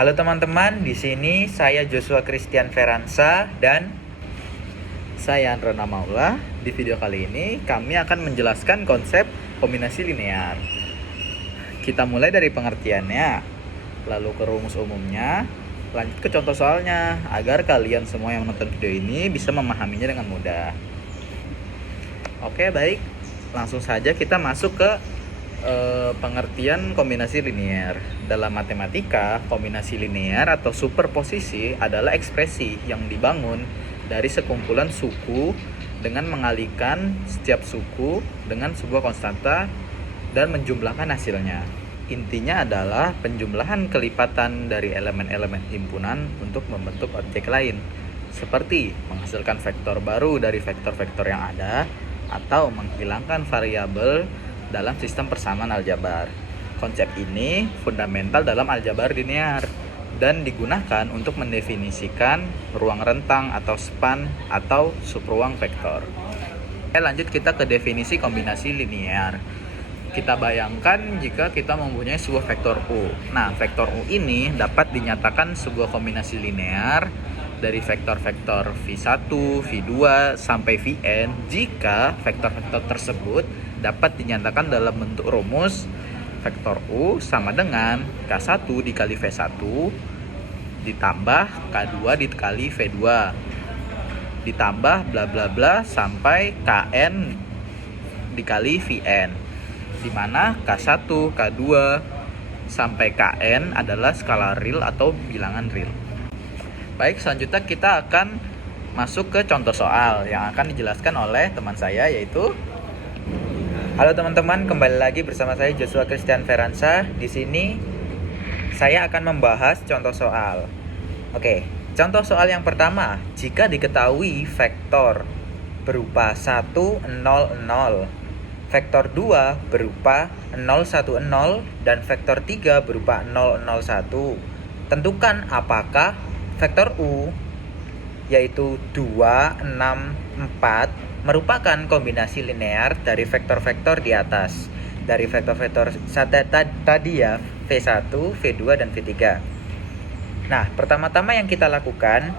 Halo teman-teman, di sini saya Joshua Christian Feransa dan Saya Androna Maula. Di video kali ini kami akan menjelaskan konsep kombinasi linear. Kita mulai dari pengertiannya, lalu ke rumus umumnya, lanjut ke contoh soalnya, agar kalian semua yang menonton video ini bisa memahaminya dengan mudah. Oke, baik. Langsung saja kita masuk ke pengertian kombinasi linear. Dalam matematika, kombinasi linear atau superposisi adalah ekspresi yang dibangun dari sekumpulan suku dengan mengalihkan setiap suku dengan sebuah konstanta dan menjumlahkan hasilnya. Intinya adalah penjumlahan kelipatan dari elemen-elemen himpunan untuk membentuk objek lain, seperti menghasilkan vektor baru dari vektor-vektor yang ada atau menghilangkan variabel dalam sistem persamaan aljabar. Konsep ini fundamental dalam aljabar linear dan digunakan untuk mendefinisikan ruang rentang atau span atau subruang vektor. Lanjut kita ke definisi kombinasi linear. Kita bayangkan jika kita mempunyai sebuah vektor U. Nah, vektor U ini dapat dinyatakan sebuah kombinasi linear dari vektor-vektor V1, V2, sampai Vn jika vektor-vektor tersebut dapat dinyatakan dalam bentuk rumus vektor U sama dengan K1 dikali V1 ditambah K2 dikali V2 ditambah bla bla bla sampai Kn dikali Vn, di mana K1, K2 sampai Kn adalah skala real atau bilangan real. Baik, selanjutnya kita akan masuk ke contoh soal yang akan dijelaskan oleh teman saya, yaitu Halo teman-teman, kembali lagi bersama saya Joshua Christian Feransa. Di sini saya akan membahas contoh soal. Oke, contoh soal yang pertama, jika diketahui vektor berupa 1, 0, 0, vektor 2 berupa 0, 1, 0, dan vektor 3 berupa 0, 0, 1. Tentukan apakah vektor U, yaitu 2, 6, 4, merupakan kombinasi linear dari vektor-vektor di atas. Dari vektor-vektor tadi ya, V1, V2, dan V3. Nah, pertama-tama yang kita lakukan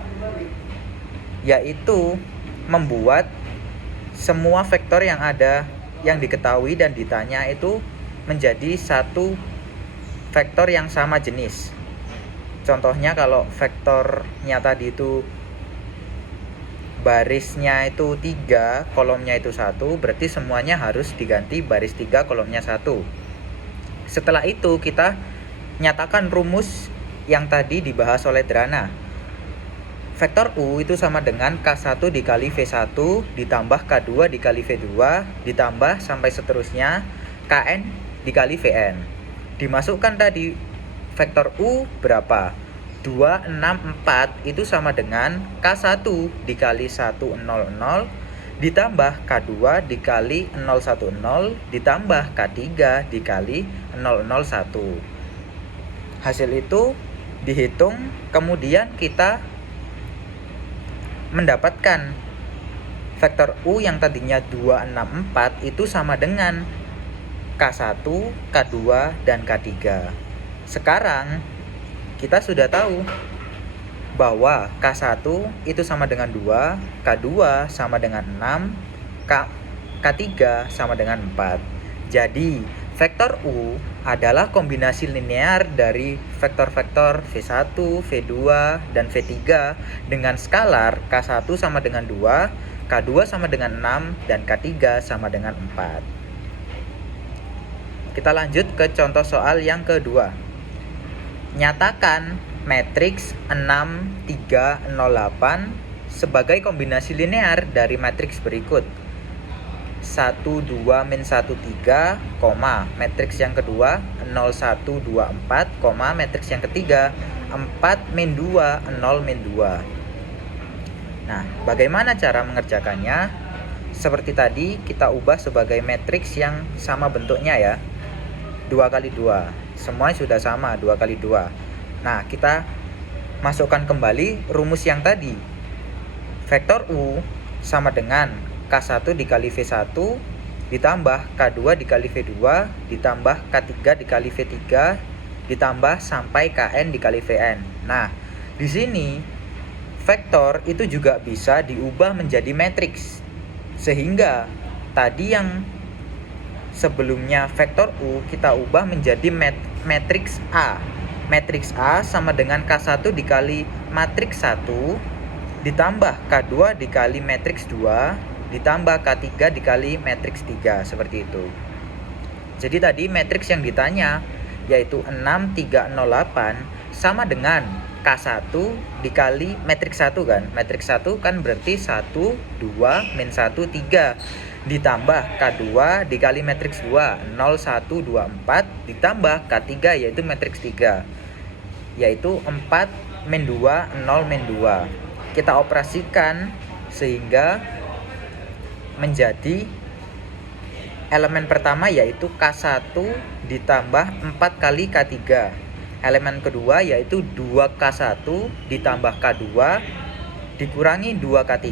yaitu membuat semua vektor yang ada, yang diketahui dan ditanya itu menjadi satu vektor yang sama jenis. Contohnya kalau vektornya tadi itu barisnya itu 3, kolomnya itu 1, berarti semuanya harus diganti baris 3, kolomnya 1. Setelah itu kita nyatakan rumus yang tadi dibahas oleh Drana. Vektor U itu sama dengan K1 dikali V1 ditambah K2 dikali V2 ditambah sampai seterusnya Kn dikali Vn. Dimasukkan tadi vektor U berapa? 2, 6, 4 itu sama dengan K1 dikali 1, 0, 0 ditambah K2 dikali 0, 1, 0 ditambah K3 dikali 0, 0, 1. Hasil itu dihitung, kemudian kita mendapatkan vektor U yang tadinya 2, 6, 4 itu sama dengan K1, K2, dan K3. Sekarang kita sudah tahu bahwa K1 itu sama dengan 2, K2 sama dengan 6, K3 sama dengan 4. Jadi, vektor U adalah kombinasi linear dari vektor-vektor V1, V2, dan V3 dengan skalar K1 sama dengan 2, K2 sama dengan 6, dan K3 sama dengan 4. Kita lanjut ke contoh soal yang kedua. Nyatakan matriks 6, 3, 0, 8 sebagai kombinasi linear dari matriks berikut. 1, 2, min 1, 3, matriks yang kedua 0, 1, 2, 4, matriks yang ketiga 4, min 2, 0, min 2. Nah, bagaimana cara mengerjakannya? Seperti tadi, kita ubah sebagai matriks yang sama bentuknya ya. 2 kali 2. Semuanya sudah sama, 2 kali 2. Nah, kita masukkan kembali rumus yang tadi. Vektor U sama dengan K1 dikali V1 ditambah K2 dikali V2 ditambah K3 dikali V3 ditambah sampai Kn dikali Vn. Nah, di sini vektor itu juga bisa diubah menjadi matriks. Sehingga tadi yang sebelumnya vektor U kita ubah menjadi matriks A. Matriks A sama dengan K1 dikali matriks 1 ditambah K2 dikali matriks 2 ditambah K3 dikali matriks 3, seperti itu. Jadi tadi matriks yang ditanya yaitu 6, 3, 0, 8 sama dengan K1 dikali matriks 1 kan. Matriks 1 kan berarti 1, 2, min 1, 3 ditambah K2 dikali matriks 2, 0, 1, 2, 4 ditambah K3 yaitu matriks 3 yaitu 4, min 2, 0, min 2. Kita operasikan sehingga menjadi elemen pertama yaitu K1 ditambah 4 kali K3. Elemen kedua yaitu 2K1 ditambah K2 dikurangi 2K3.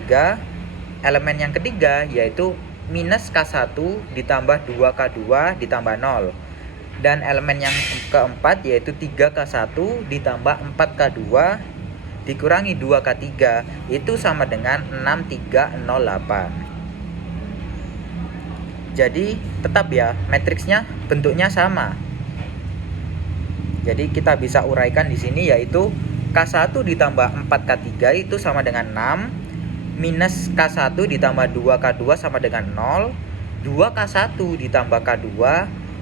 Elemen yang ketiga yaitu minus K1 ditambah 2K2 ditambah 0. Dan elemen yang keempat yaitu 3K1 ditambah 4K2 dikurangi 2K3 itu sama dengan 6308. Jadi tetap ya, matriksnya bentuknya sama. Jadi kita bisa uraikan di sini yaitu K1 ditambah 4K3 itu sama dengan 6 minus K1 ditambah 2K2 sama dengan 0. 2K1 ditambah K2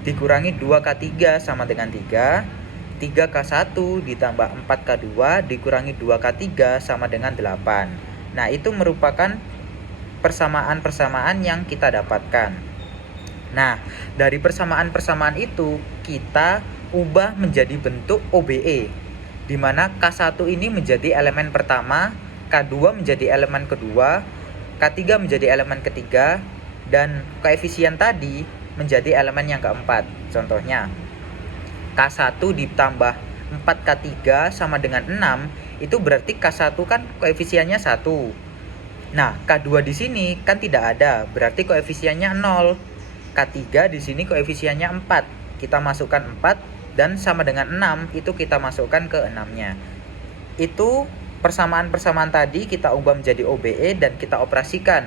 dikurangi 2K3 sama dengan 3. 3K1 ditambah 4K2 dikurangi 2K3 sama dengan 8. Nah, itu merupakan persamaan-persamaan yang kita dapatkan. Nah, dari persamaan-persamaan itu kita ubah menjadi bentuk OBE, di mana K1 ini menjadi elemen pertama, K2 menjadi elemen kedua, K3 menjadi elemen ketiga, dan koefisien tadi menjadi elemen yang keempat. Contohnya, K1 ditambah 4K3 sama dengan 6, itu berarti K1 kan koefisiennya 1. Nah, K2 di sini kan tidak ada, berarti koefisiennya 0. K3 di sini koefisiennya 4. Kita masukkan 4 dan sama dengan 6 itu kita masukkan ke 6-nya. Itu persamaan-persamaan tadi kita ubah menjadi OBE dan kita operasikan.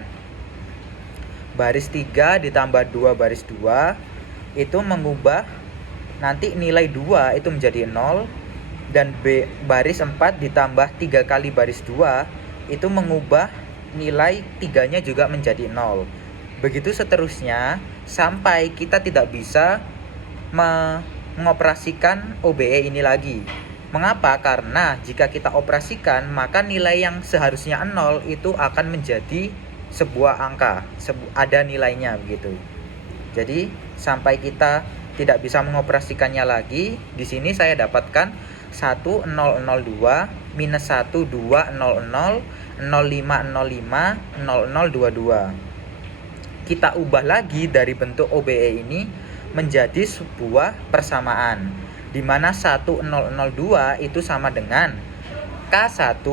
Baris 3 ditambah 2 baris 2 itu mengubah nanti nilai 2 itu menjadi 0 dan baris 4 ditambah 3 kali baris 2 itu mengubah nilai 3-nya juga menjadi 0. Begitu seterusnya sampai kita tidak bisa mengoperasikan OBE ini lagi. Mengapa? Karena jika kita operasikan maka nilai yang seharusnya 0 itu akan menjadi sebuah angka, ada nilainya begitu. Jadi sampai kita tidak bisa mengoperasikannya lagi, di sini saya dapatkan 1002 minus 1200 0505 0022. Kita ubah lagi dari bentuk OBE ini menjadi sebuah persamaan, di mana 1002 itu sama dengan K1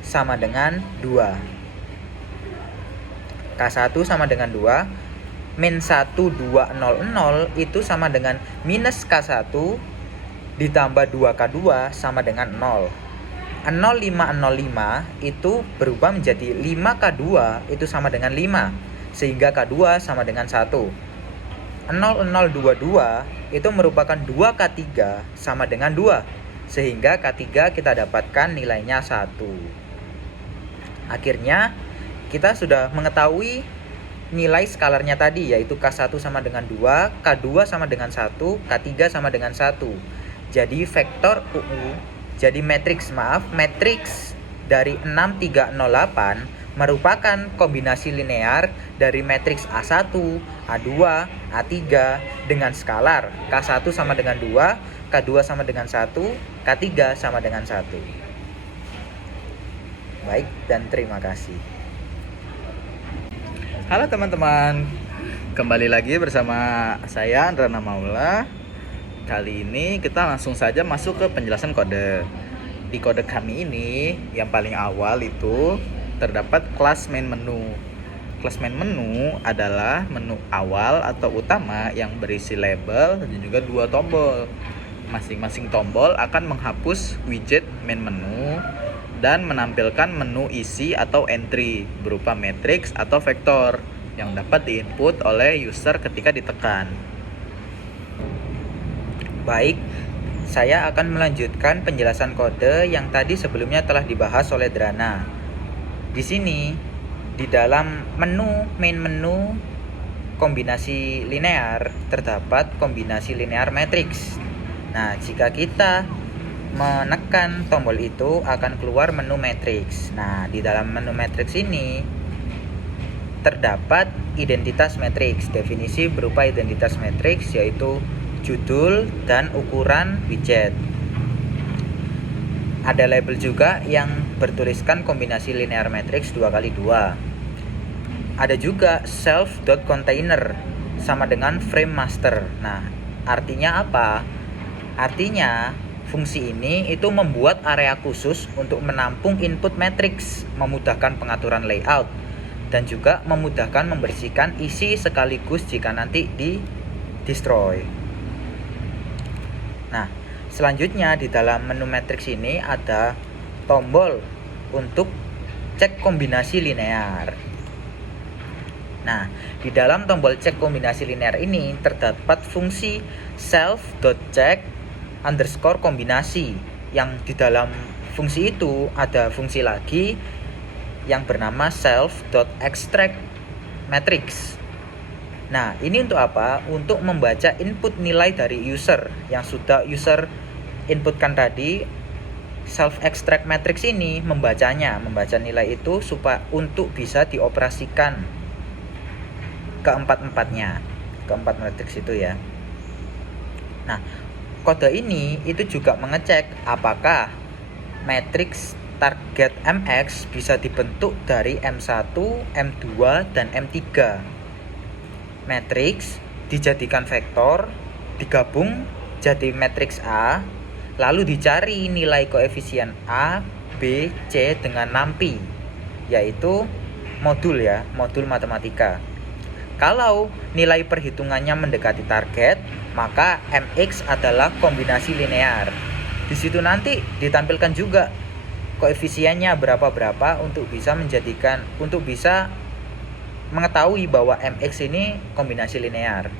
sama dengan 2. K1 sama dengan 2, min 1200 itu sama dengan minus K1 ditambah 2K2 sama dengan 0. 0505 itu berubah menjadi 5K2 itu sama dengan 5. Sehingga K2 sama dengan 1. 0022 itu merupakan 2K3 sama dengan 2. Sehingga K3 kita dapatkan nilainya 1. Akhirnya kita sudah mengetahui nilai skalarnya tadi, yaitu K1 sama dengan 2, K2 sama dengan 1, K3 sama dengan 1. Jadi vektor matriks dari 6308 merupakan kombinasi linear dari matriks A1, A2, A3 dengan skalar K1 sama dengan 2, K2 sama dengan 1, K3 sama dengan 1. Baik, dan terima kasih. Halo teman-teman, kembali lagi bersama saya Rana Maula. Kali ini kita langsung saja masuk ke penjelasan kode. Di kode kami ini yang paling awal itu terdapat kelas main menu. Kelas main menu adalah menu awal atau utama yang berisi label dan juga 2 tombol. Masing-masing tombol akan menghapus widget main menu dan menampilkan menu isi atau entry berupa matriks atau vektor yang dapat diinput oleh user ketika ditekan. Baik, saya akan melanjutkan penjelasan kode yang tadi sebelumnya telah dibahas oleh Drana. Di sini, di dalam main menu kombinasi linear terdapat kombinasi linear matriks. Nah, jika kita menekan tombol itu akan keluar menu matriks. Nah, di dalam menu matriks ini terdapat identitas matriks. Definisi berupa identitas matriks yaitu judul dan ukuran widget. Ada label juga yang bertuliskan kombinasi linear matriks 2x2. Ada juga self.container sama dengan frame master. Nah, artinya apa? Artinya fungsi ini itu membuat area khusus untuk menampung input matriks, memudahkan pengaturan layout dan juga memudahkan membersihkan isi sekaligus jika nanti di destroy. Nah, selanjutnya di dalam menu matriks ini ada tombol untuk cek kombinasi linear. Nah, di dalam tombol cek kombinasi linear ini terdapat fungsi self.check_kombinasi yang di dalam fungsi itu ada fungsi lagi yang bernama self.extract matrix. Nah, ini untuk apa? Untuk membaca input nilai dari user yang sudah user inputkan tadi. Self-extract matrix ini membaca nilai itu supaya untuk bisa dioperasikan keempat matriks itu ya. Nah, kode ini itu juga mengecek apakah matriks target MX bisa dibentuk dari M1, M2, dan M3. Matriks dijadikan vektor, digabung jadi matriks A, lalu dicari nilai koefisien A, B, C dengan NumPy, yaitu modul matematika. Kalau nilai perhitungannya mendekati target, maka MX adalah kombinasi linear. Di situ nanti ditampilkan juga koefisiennya berapa untuk bisa mengetahui bahwa MX ini kombinasi linear.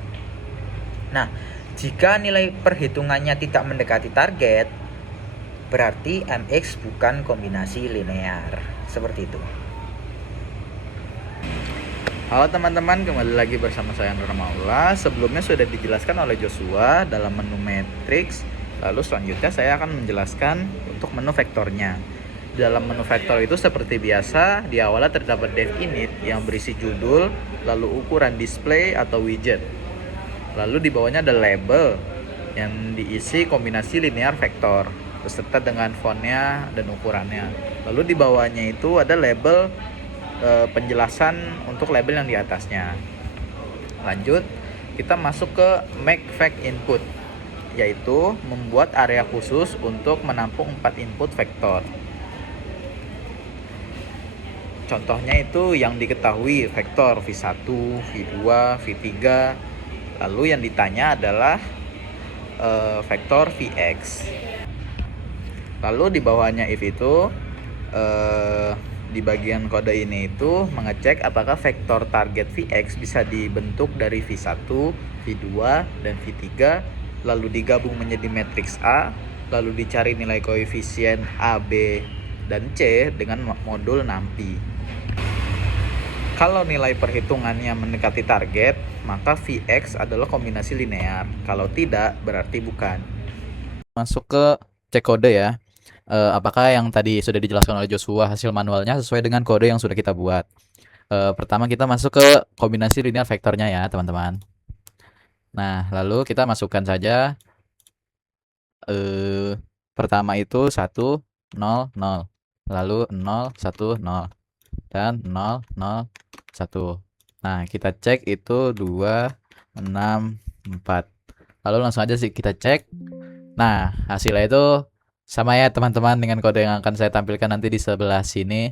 Nah, jika nilai perhitungannya tidak mendekati target, berarti MX bukan kombinasi linear. Seperti itu. Halo teman-teman, kembali lagi bersama saya Andra Maula. Sebelumnya sudah dijelaskan oleh Joshua dalam menu matrix. Lalu selanjutnya saya akan menjelaskan untuk menu vektornya. Dalam menu vektor itu seperti biasa, di awalnya terdapat dev init yang berisi judul, lalu ukuran display atau widget. Lalu di bawahnya ada label yang diisi kombinasi linear vektor beserta dengan fontnya dan ukurannya. Lalu di bawahnya itu ada label penjelasan untuk label yang di atasnya. Lanjut, kita masuk ke make fact input, yaitu membuat area khusus untuk menampung 4 input vektor. Contohnya itu yang diketahui vektor V1, V2, V3. Lalu yang ditanya adalah vektor Vx. Lalu di bawahnya if itu di bagian kode ini itu mengecek apakah vektor target Vx bisa dibentuk dari V1, V2, dan V3, lalu digabung menjadi matriks A, lalu dicari nilai koefisien A, B, dan C dengan modul NumPy. Kalau nilai perhitungannya mendekati target, maka Vx adalah kombinasi linear. Kalau tidak, berarti bukan. Masuk ke cek kode ya. Apakah yang tadi sudah dijelaskan oleh Joshua hasil manualnya sesuai dengan kode yang sudah kita buat. Pertama kita masuk ke kombinasi linear vektornya ya teman-teman. Nah lalu kita masukkan saja pertama itu 1, 0, 0, lalu 0, 1, 0, dan 0, 0, 1. Nah kita cek itu 2, 6, 4. Lalu langsung aja sih kita cek. Nah hasilnya itu sama ya teman-teman dengan kode yang akan saya tampilkan nanti di sebelah sini.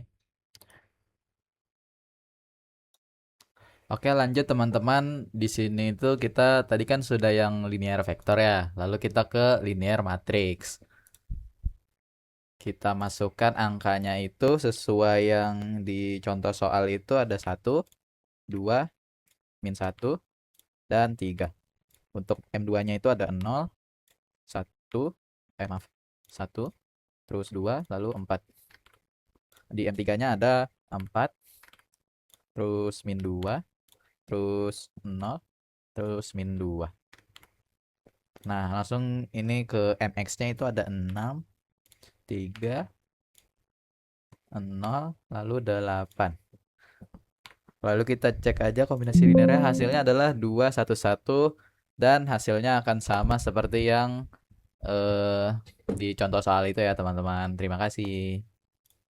Oke, lanjut teman-teman. Di sini tuh kita tadi kan sudah yang linear vektor ya. Lalu kita ke linear matrix. Kita masukkan angkanya itu sesuai yang di contoh soal itu ada 1, 2, -1, dan 3. Untuk M2-nya itu ada 0, 1, maaf, 1, terus 2, lalu 4. Di M3-nya ada 4, terus -2, terus 0, terus -2. Nah, langsung ini ke MX-nya itu ada 6, 3, 0, lalu 8. Lalu kita cek aja kombinasi linearnya, hasilnya adalah 2, 1, 1, dan hasilnya akan sama seperti yang di contoh soal itu ya teman-teman. Terima kasih.